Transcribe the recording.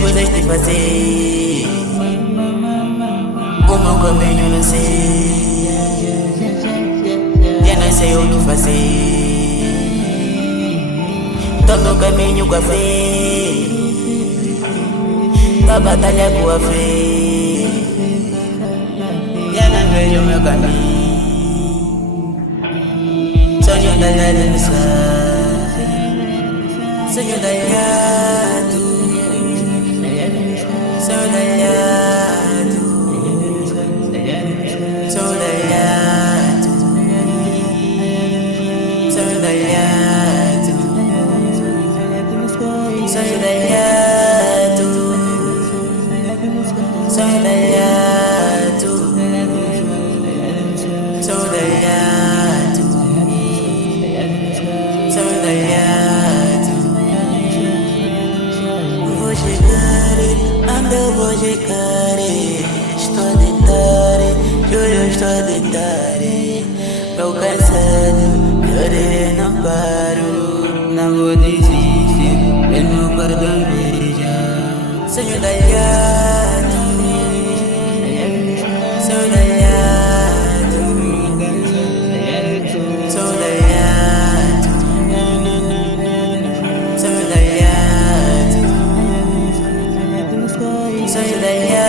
coisas de fazer. O meu caminho eu não sei. Eu não sei o que fazer. Tô no caminho com a fé. Tô batalha com a fé. Eu não vejo o meu caminho. Sonho da realização. Sonho da realização. Sonho da realização. Sonho da realização. Sonho da realização. Sonho da realização. Sonho da realização. Sonho da realização. Sonho da realização. Vou chegar, ando vou chegar. Estou de tarde, juro estou de tarde. Tô cansado, chorei não paro. Não vou desistir, eu não paro veja. Sonho da realização. Sonho da realização. Sonho da realização. Sonho da realização. Sonho da realização.